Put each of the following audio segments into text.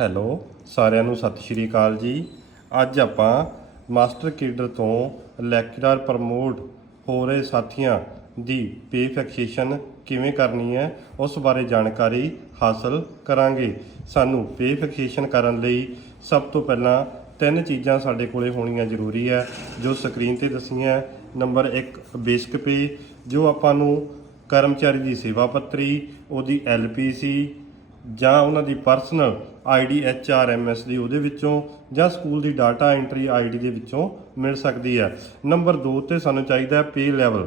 Hello, ਸਾਰਿਆਂ ਨੂੰ ਸਤਿ ਸ਼੍ਰੀ ਅਕਾਲ ਜੀ। ਅੱਜ ਆਪਾਂ ਮਾਸਟਰ ਕੇਡਰ ਤੋਂ ਲੈਕਚਰਰ ਪ੍ਰਮੋਟ ਹੋ ਰਹੇ ਸਾਥੀਆਂ ਦੀ ਪੇ ਫਿਕਸੇਸ਼ਨ ਕਿਵੇਂ ਕਰਨੀ ਹੈ, ਉਸ ਬਾਰੇ ਜਾਣਕਾਰੀ ਹਾਸਲ ਕਰਾਂਗੇ। ਸਾਨੂੰ ਪੇ ਫਿਕਸੇਸ਼ਨ ਕਰਨ ਲਈ ਸਭ ਤੋਂ ਪਹਿਲਾਂ ਤਿੰਨ ਚੀਜ਼ਾਂ ਸਾਡੇ ਕੋਲੇ ਹੋਣੀਆਂ ਜ਼ਰੂਰੀ ਹੈ, ਜੋ ਸਕਰੀਨ ਤੇ ਦਸੀਆਂ ਨੰਬਰ 1 ਬੇਸਿਕ ਪੇ, ਜੋ ਆਪਾਂ ਨੂੰ ਕਰਮਚਾਰੀ ਦੀ ਸੇਵਾ ਪੱਤਰੀ, ਉਹਦੀ ਐਲਪੀਸੀ ਜਾਂ ਉਹਨਾਂ ਦੀ ਪਰਸਨਲ ਆਈਡੀ ਐਚਆਰਐਮਐਸ ਦੀ ਉਹਦੇ ਵਿੱਚੋਂ ਜਾਂ ਸਕੂਲ ਦੀ ਡਾਟਾ ਐਂਟਰੀ ਆਈਡੀ ਦੇ ਵਿੱਚੋਂ ਮਿਲ ਸਕਦੀ ਹੈ। ਨੰਬਰ 2 ਤੇ ਸਾਨੂੰ ਚਾਹੀਦਾ ਹੈ ਪੇ ਲੈਵਲ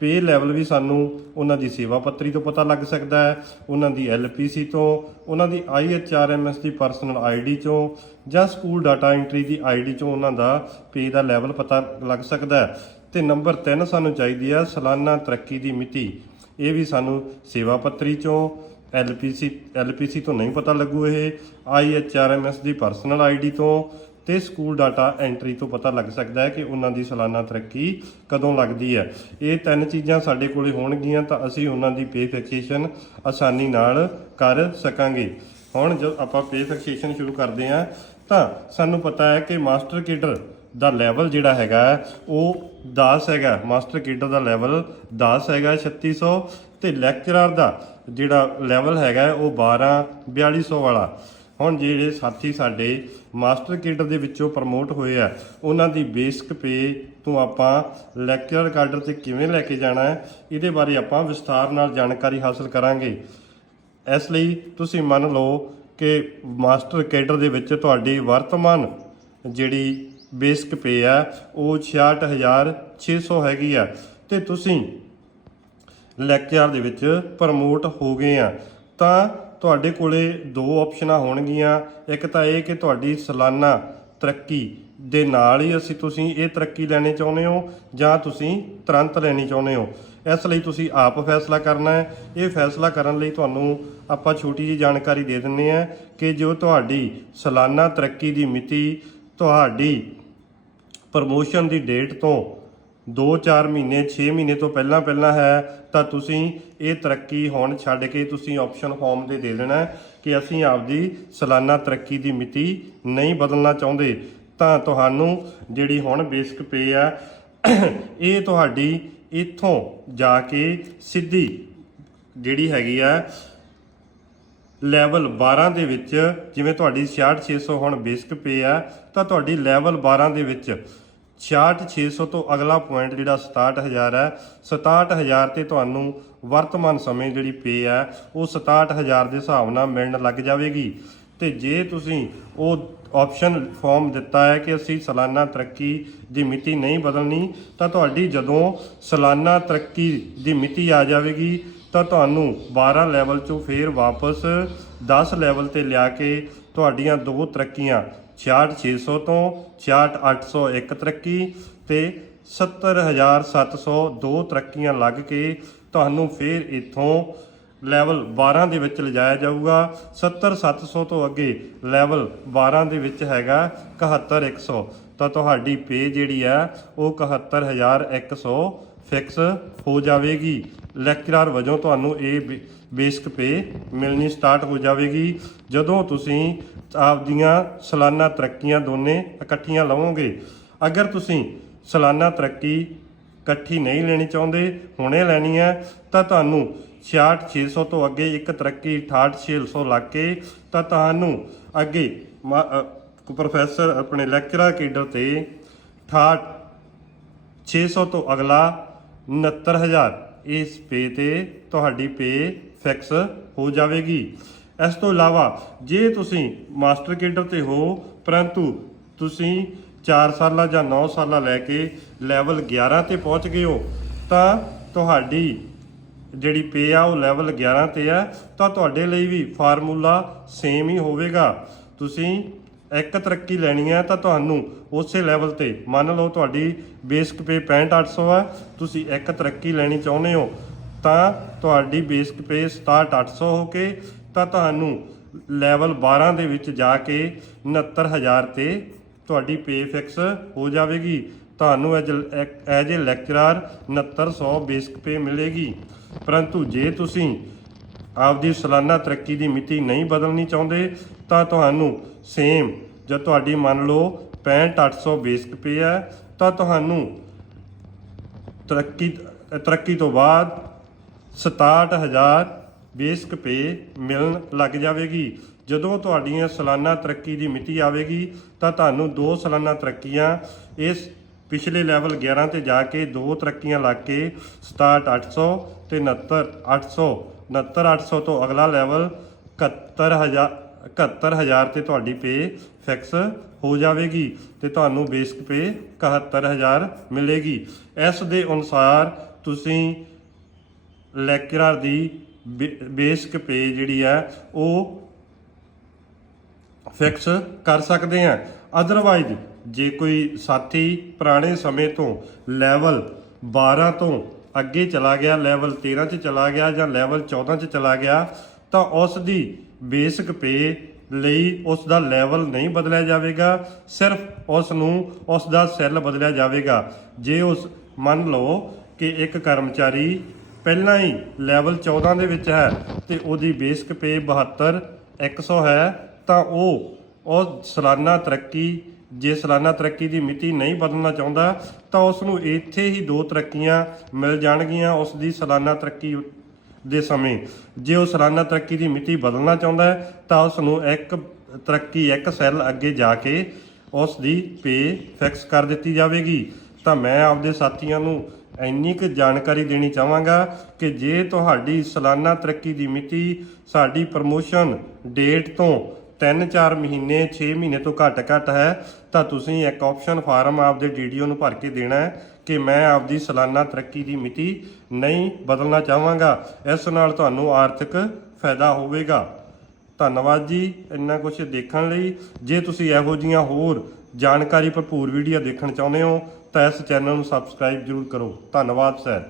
ਪੇ ਲੈਵਲ ਵੀ ਸਾਨੂੰ ਉਹਨਾਂ ਦੀ ਸੇਵਾ ਪੱਤਰੀ ਤੋਂ ਪਤਾ ਲੱਗ ਸਕਦਾ ਹੈ, ਉਹਨਾਂ ਦੀ ਐਲਪੀਸੀ ਤੋਂ, ਉਹਨਾਂ ਦੀ ਆਈਐਚਆਰਐਮਐਸ ਦੀ ਪਰਸਨਲ ਆਈਡੀ ਚੋਂ ਜਾਂ ਸਕੂਲ ਡਾਟਾ ਐਂਟਰੀ ਦੀ ਆਈਡੀ ਚੋਂ ਉਹਨਾਂ ਦਾ ਪੇ ਦਾ ਲੈਵਲ ਪਤਾ ਲੱਗ ਸਕਦਾ ਹੈ। ਤੇ ਨੰਬਰ 3 ਸਾਨੂੰ ਚਾਹੀਦੀ ਹੈ ਸਾਲਾਨਾ ਤਰੱਕੀ ਦੀ ਮਿਤੀ। ਇਹ ਵੀ ਸਾਨੂੰ ਸੇਵਾ ਪੱਤਰੀ ਚੋਂ ਐਲਪੀਸੀ ਐਲਪੀਸੀ ਤੋਂ ਨਹੀਂ ਪਤਾ ਲੱਗੂ ਇਹ ਆਈਐਚਆਰਐਮਐਸ ਦੀ ਪਰਸਨਲ ਆਈਡੀ ਤੋਂ ਤੇ ਸਕੂਲ ਡਾਟਾ ਐਂਟਰੀ ਤੋਂ ਪਤਾ ਲੱਗ ਸਕਦਾ ਹੈ ਕਿ ਉਹਨਾਂ ਦੀ ਸਾਲਾਨਾ ਤਰੱਕੀ ਕਦੋਂ ਲੱਗਦੀ ਹੈ। ਇਹ ਤਿੰਨ ਚੀਜ਼ਾਂ ਸਾਡੇ ਕੋਲੇ ਹੋਣਗੀਆਂ ਤਾਂ ਅਸੀਂ ਉਹਨਾਂ ਦੀ ਪੇ ਫਿਕਸੇਸ਼ਨ ਆਸਾਨੀ ਨਾਲ ਕਰ ਸਕਾਂਗੇ। ਹੁਣ ਜਦ ਆਪਾਂ ਪੇ ਫਿਕਸੇਸ਼ਨ ਸ਼ੁਰੂ ਕਰਦੇ ਹਾਂ ਤਾਂ ਸਾਨੂੰ ਪਤਾ ਹੈ ਕਿ ਮਾਸਟਰ ਕੇਡਰ ਦਾ ਲੈਵਲ ਜਿਹੜਾ ਹੈਗਾ ਉਹ 10 ਹੈਗਾ। ਮਾਸਟਰ ਕੇਡਰ ਦਾ ਲੈਵਲ 10 ਹੈਗਾ 3600 ਤੇ ਲੈਕਚਰਰ ਦਾ ਜਿਹੜਾ ਲੈਵਲ ਹੈਗਾ ਹੈ, ਉਹ 12 4200 ਵਾਲਾ। ਹੁਣ ਜਿਹੜੇ ਸਾਥੀ ਸਾਡੇ ਮਾਸਟਰ ਕੇਡਰ ਦੇ ਵਿੱਚੋਂ ਪ੍ਰਮੋਟ ਹੋਏ ਆ ਉਹਨਾਂ ਦੀ ਬੇਸਿਕ ਪੇ ਤੋਂ ਆਪਾਂ ਲੈਕਚਰ ਕਾਡਰ ਤੇ ਕਿਵੇਂ ਲੈ ਕੇ ਜਾਣਾ ਹੈ ਇਹਦੇ ਬਾਰੇ ਆਪਾਂ ਵਿਸਥਾਰ ਨਾਲ ਜਾਣਕਾਰੀ ਹਾਸਲ ਕਰਾਂਗੇ। ਇਸ ਲਈ ਤੁਸੀਂ ਮੰਨ ਲਓ ਕਿ ਮਾਸਟਰ ਕੇਡਰ ਦੇ ਵਿੱਚ ਤੁਹਾਡੀ ਵਰਤਮਾਨ ਜਿਹੜੀ ਬੇਸਿਕ ਪੇ ਆ ਉਹ 66600 ਹੈਗੀ ਆ। ਤੇ ਤੁਸੀਂ ਲੈਕਚਰ ਦੇ ਵਿੱਚ ਪ੍ਰਮੋਟ ਹੋ ਗਏ ਆ। ਤਾਂ ਤੁਹਾਡੇ ਕੋਲੇ ਦੋ ਆਪਸ਼ਨਾਂ ਹੋਣਗੀਆਂ। ਇੱਕ ਤਾਂ ਇਹ ਕਿ ਤੁਹਾਡੀ ਸਾਲਾਨਾ ਤਰੱਕੀ ਦੇ ਨਾਲ ਹੀ ਅਸੀਂ ਤੁਸੀਂ ਇਹ ਤਰੱਕੀ ਲੈਣੀ ਚਾਹੁੰਦੇ ਹੋ ਜਾਂ ਤੁਸੀਂ ਤੁਰੰਤ ਲੈਣੀ ਚਾਹੁੰਦੇ ਹੋ। ਇਸ ਲਈ ਤੁਸੀਂ ਆਪ ਫੈਸਲਾ ਕਰਨਾ ਹੈ। ਇਹ ਫੈਸਲਾ ਕਰਨ ਲਈ ਤੁਹਾਨੂੰ ਆਪਾਂ ਛੋਟੀ ਜਿਹੀ ਜਾਣਕਾਰੀ ਦੇ ਦਿੰਨੇ ਆ ਕਿ ਜੋ ਤੁਹਾਡੀ ਸਾਲਾਨਾ ਤਰੱਕੀ ਦੀ ਮਿਤੀ, ਤੁਹਾਡੀ ਪ੍ਰਮੋਸ਼ਨ ਦੀ ਡੇਟ ਤੋਂ 2-4 ਮਹੀਨੇ 6 ਮਹੀਨੇ ਤੋਂ ਪਹਿਲਾਂ ਪਹਿਲਾਂ ਹੈ, ਤਾਂ ਤੁਸੀਂ ਇਹ ਤਰੱਕੀ ਹੁਣ ਛੱਡ ਕੇ ਤੁਸੀਂ ਆਪਸ਼ਨ ਫਾਰਮ ਦੇ ਦੇ ਦੇਣਾ ਕਿ ਅਸੀਂ ਆਪਦੀ ਸਾਲਾਨਾ ਤਰੱਕੀ ਦੀ ਮਿਤੀ ਨਹੀਂ ਬਦਲਣਾ ਚਾਹੁੰਦੇ। ਤਾਂ ਤੁਹਾਨੂੰ ਜਿਹੜੀ ਹੁਣ ਬੇਸਿਕ ਪੇ ਆ, ਇਹ ਤੁਹਾਡੀ ਇੱਥੋਂ ਜਾ ਕੇ ਸਿੱਧੀ ਜਿਹੜੀ ਹੈਗੀ ਆ ਲੈਵਲ 12 ਦੇ ਵਿੱਚ, ਜਿਵੇਂ ਤੁਹਾਡੀ 66600 ਹੁਣ ਬੇਸਿਕ ਪੇ ਆ, ਤਾਂ ਤੁਹਾਡੀ ਲੈਵਲ 12 ਦੇ ਵਿੱਚ 66600 ਤੋਂ ਅਗਲਾ ਪੁਆਇੰਟ ਜਿਹੜਾ 67000 ਹੈ 67000 ਤੇ ਤੁਹਾਨੂੰ ਵਰਤਮਾਨ ਸਮੇਂ ਜਿਹੜੀ ਪੇ ਹੈ, ਉਹ 67000 ਦੇ ਹਿਸਾਬ ਨਾਲ ਮਿਲਣ ਲੱਗ ਜਾਵੇਗੀ। ਤੇ ਜੇ ਤੁਸੀਂ ਉਹ ਆਪਸ਼ਨ ਫਾਰਮ ਦਿੱਤਾ ਹੈ ਕਿ ਅਸੀਂ ਸਾਲਾਨਾ ਤਰੱਕੀ ਦੀ ਮਿਤੀ ਨਹੀਂ ਬਦਲਣੀ, ਤਾਂ ਤੁਹਾਡੀ ਜਦੋਂ ਸਾਲਾਨਾ ਤਰੱਕੀ ਦੀ ਮਿਤੀ ਆ ਜਾਵੇਗੀ, ਤਾਂ ਤੁਹਾਨੂੰ 12 ਲੈਵਲ ਚੋਂ ਫੇਰ ਵਾਪਸ 10 ਲੈਵਲ ਤੇ ਲਿਆ ਕੇ ਤੁਹਾਡੀਆਂ ਦੋ ਤਰੱਕੀਆਂ 66600 ਤੋਂ 66801 ਤਰੱਕੀ ਤੇ 70700 ਦੋ ਤਰੱਕੀਆਂ ਲੱਗ ਕੇ ਤੁਹਾਨੂੰ ਫੇਰ ਇੱਥੋਂ ਲੈਵਲ 12 ਦੇ ਵਿੱਚ ਲਿਜਾਇਆ ਜਾਊਗਾ। 70700 ਤੋਂ ਅੱਗੇ ਲੈਵਲ 12 ਦੇ ਵਿੱਚ ਹੈਗਾ 71100 ਤਾਂ ਤੁਹਾਡੀ ਪੇ ਜਿਹੜੀ ਹੈ ਉਹ 71100 ਫਿਕਸ ਹੋ ਜਾਵੇਗੀ। ਲੈਕਚਰਰ ਵਜੋਂ ਤੁਹਾਨੂੰ ਇਹ ਬੇ- ਬੇਸਿਕ ਪੇ ਮਿਲਣੀ ਸਟਾਰਟ ਹੋ ਜਾਵੇਗੀ। ਜਦੋਂ ਤੁਸੀਂ ਆਪਦੀਆਂ ਸਾਲਾਨਾ ਤਰੱਕੀਆਂ ਦੋਨੇ ਇਕੱਠੀਆਂ ਲਵੋਗੇ, ਅਗਰ ਤੁਸੀਂ ਸਾਲਾਨਾ ਤਰੱਕੀ ਇਕੱਠੀ ਨਹੀਂ ਲੈਣੀ ਚਾਹੁੰਦੇ, ਹੁਣੇ ਲੈਣੀ ਹੈ, ਤਾਂ ਤੁਹਾਨੂੰ 66600 ਤੋਂ ਅੱਗੇ ਇੱਕ ਤਰੱਕੀ 68600 ਲੱਗ ਕੇ, ਤਾਂ ਤੁਹਾਨੂੰ ਅੱਗੇ ਮਾ- ਪ੍ਰੋਫੈਸਰ ਆਪਣੇ ਲੈਕਚਰਰ ਕੇਡਰ ਤੇ 68 600 ਤੋਂ ਅਗਲਾ 69000 ਇਸ ਪੇ ਤੇ ਤੁਹਾਡੀ ਪੇ ਫਿਕਸ ਹੋ ਜਾਵੇਗੀ। ਇਸ ਤੋਂ ਇਲਾਵਾ ਜੇ ਤੁਸੀਂ ਮਾਸਟਰ ਕੇਡਰ ਤੇ ਹੋ, ਪਰੰਤੂ ਤੁਸੀਂ 4 ਸਾਲਾਂ ਜਾਂ 9 ਸਾਲਾਂ ਲੈ ਕੇ ਲੈਵਲ 11 ਤੇ ਪਹੁੰਚ ਗਏ ਹੋ, ਤਾਂ ਤੁਹਾਡੀ ਜਿਹੜੀ ਪੇ ਆ ਉਹ ਲੈਵਲ 11 ਤੇ ਆ, ਤਾਂ ਤੁਹਾਡੇ ਲਈ ਵੀ ਫਾਰਮੂਲਾ ਸੇਮ ਹੀ ਹੋਵੇਗਾ। ਤੁਸੀਂ ਇੱਕ ਤਰੱਕੀ ਲੈਣੀ ਹੈ ਤਾਂ ਤੁਹਾਨੂੰ ਉਸੇ ਲੈਵਲ ਤੇ ਮੰਨ ਲਓ ਤੁਹਾਡੀ ਬੇਸਿਕ ਪੇ 65800 ਆ, ਤੁਸੀਂ ਇੱਕ ਤਰੱਕੀ ਲੈਣੀ ਚਾਹੁੰਦੇ ਹੋ, ਤਾਂ ਤੁਹਾਡੀ ਬੇਸਿਕ ਪੇ 67800 ਹੋ ਕੇ ਤਾਂ ਤੁਹਾਨੂੰ ਲੈਵਲ 12 ਦੇ ਵਿੱਚ ਜਾ ਕੇ 69000 ਤੇ ਤੁਹਾਡੀ ਪੇ ਫਿਕਸ ਹੋ ਜਾਵੇਗੀ। ਤੁਹਾਨੂੰ as as a lecturer 6900 basic pay ਮਿਲੇਗੀ। ਪਰੰਤੂ ਜੇ ਤੁਸੀਂ ਆਪਦੀ ਸਾਲਾਨਾ ਤਰੱਕੀ ਦੀ ਮਿਤੀ ਨਹੀਂ ਬਦਲਣੀ ਚਾਹੁੰਦੇ ਤਾਂ ਤੁਹਾਨੂੰ ਸੇਮ ਜੇ ਤੁਹਾਡੀ ਮੰਨ ਲਓ 65800 ਬੇਸਿਕ ਪੇ ਹੈ, ਤਾਂ ਤੁਹਾਨੂੰ ਤਰੱਕੀ ਤਰੱਕੀ ਤੋਂ ਬਾਅਦ 67000 ਬੇਸਿਕ ਪੇ ਮਿਲਣ ਲੱਗ ਜਾਵੇਗੀ। ਜਦੋਂ ਤੁਹਾਡੀਆਂ ਸਾਲਾਨਾ ਤਰੱਕੀ ਦੀ ਮਿਤੀ ਆਵੇਗੀ, ਤਾਂ ਤੁਹਾਨੂੰ ਦੋ ਸਾਲਾਨਾ ਤਰੱਕੀਆਂ ਇਸ ਪਿਛਲੇ ਲੈਵਲ 11 ਤੇ ਜਾ ਕੇ ਦੋ ਤਰੱਕੀਆਂ ਲੱਗ ਕੇ 67800 ਤੇ 69800 69800 ਤੋਂ ਅਗਲਾ ਲੈਵਲ 71000 71000 ਤੇ ਤੁਹਾਡੀ ਪੇ ਫਿਕਸ ਹੋ ਜਾਵੇਗੀ ਤੇ ਤੁਹਾਨੂੰ ਬੇਸਿਕ ਪੇ 71000 ਮਿਲੇਗੀ। ਇਸ ਦੇ ਅਨੁਸਾਰ ਤੁਸੀਂ ਲੈਕਚਰਰ ਦੀ ਬੇਸਿਕ ਪੇ ਜਿਹੜੀ ਹੈ ਉਹ ਫਿਕਸ ਕਰ ਸਕਦੇ ਆ ਅਦਰਵਾਈਜ਼ ਜੇ ਕੋਈ ਸਾਥੀ ਪੁਰਾਣੇ ਸਮੇਂ ਤੋਂ ਲੈਵਲ 12 ਤੋਂ ਅੱਗੇ ਚਲਾ ਗਿਆ ਲੈਵਲ 13 ਚ ਚਲਾ ਗਿਆ ਜਾਂ ਲੈਵਲ 14 ਚ ਚਲਾ ਗਿਆ, ਤਾਂ ਉਸ ਦੀ ਬੇਸਿਕ ਪੇ ਲਈ ਉਸ ਦਾ ਲੈਵਲ ਨਹੀਂ ਬਦਲਿਆ ਜਾਵੇਗਾ, ਸਿਰਫ ਉਸ ਨੂੰ ਉਸ ਦਾ ਸੈੱਲ ਬਦਲਿਆ ਜਾਵੇਗਾ। ਜੇ ਉਸ, ਮੰਨ ਲਓ ਕਿ ਇੱਕ ਕਰਮਚਾਰੀ ਪਹਿਲਾਂ ਹੀ ਲੈਵਲ 14 ਦੇ ਵਿੱਚ ਹੈ ਤੇ ਉਹਦੀ ਬੇਸਿਕ ਪੇ 72 100 ਹੈ, ਤਾਂ ਉਹ ਉਹ ਸਾਲਾਨਾ ਤਰੱਕੀ, ਜੇ ਸਾਲਾਨਾ ਤਰੱਕੀ ਦੀ ਮਿਤੀ ਨਹੀਂ ਬਦਲਣਾ ਚਾਹੁੰਦਾ, ਤਾਂ ਉਸ ਨੂੰ ਇੱਥੇ ਹੀ ਦੋ ਤਰੱਕੀਆਂ ਮਿਲ ਜਾਣਗੀਆਂ, ਉਸ ਦੀ ਸਾਲਾਨਾ ਤਰੱਕੀ ਦੇ ਸਮੇਂ। ਜੇ ਉਹ ਸਾਲਾਨਾ ਤਰੱਕੀ ਦੀ ਮਿਤੀ ਬਦਲਣਾ ਚਾਹੁੰਦਾ ਹੈ, ਤਾਂ ਉਸ ਨੂੰ ਇੱਕ ਤਰੱਕੀ, ਇੱਕ ਸੈੱਲ ਅੱਗੇ ਜਾ ਕੇ ਉਸ ਦੀ ਪੇ ਫਿਕਸ ਕਰ ਦਿੱਤੀ ਜਾਵੇਗੀ। ਤਾਂ ਮੈਂ ਆਪਦੇ ਸਾਥੀਆਂ ਨੂੰ ਇੰਨੀ ਕੁ ਜਾਣਕਾਰੀ ਦੇਣੀ ਚਾਹਾਂਗਾ ਕਿ ਜੇ ਤੁਹਾਡੀ ਸਾਲਾਨਾ ਤਰੱਕੀ ਦੀ ਮਿਤੀ, ਸਾਡੀ ਪ੍ਰਮੋਸ਼ਨ ਡੇਟ ਤੋਂ 3-4 ਮਹੀਨੇ 6 ਮਹੀਨੇ ਤੋਂ ਘੱਟ ਘੱਟ ਹੈ, ਤਾਂ ਤੁਸੀਂ ਇੱਕ ਆਪਸ਼ਨ ਫਾਰਮ ਆਪਦੇ ਡੀਡੀਓ ਨੂੰ ਭਰ ਕੇ ਦੇਣਾ ਹੈ ਕਿ ਮੈਂ ਆਪਦੀ ਸਾਲਾਨਾ ਤਰੱਕੀ ਦੀ ਮਿਤੀ ਨਹੀਂ ਬਦਲਣਾ ਚਾਹਾਂਗਾ। ਇਸ ਨਾਲ ਤੁਹਾਨੂੰ ਆਰਥਿਕ ਫਾਇਦਾ ਹੋਵੇਗਾ। ਧੰਨਵਾਦ ਜੀ ਇੰਨਾ ਕੁਝ ਦੇਖਣ ਲਈ। ਜੇ ਤੁਸੀਂ ਇਹੋ ਜੀਆਂ ਹੋਰ ਜਾਣਕਾਰੀ ਭਰਪੂਰ ਵੀਡੀਓ ਦੇਖਣ ਚਾਹੁੰਦੇ ਹੋ, ਤਾਂ ਇਸ ਚੈਨਲ ਨੂੰ ਸਬਸਕ੍ਰਾਈਬ ਜ਼ਰੂਰ ਕਰੋ। ਧੰਨਵਾਦ, ਸਰ।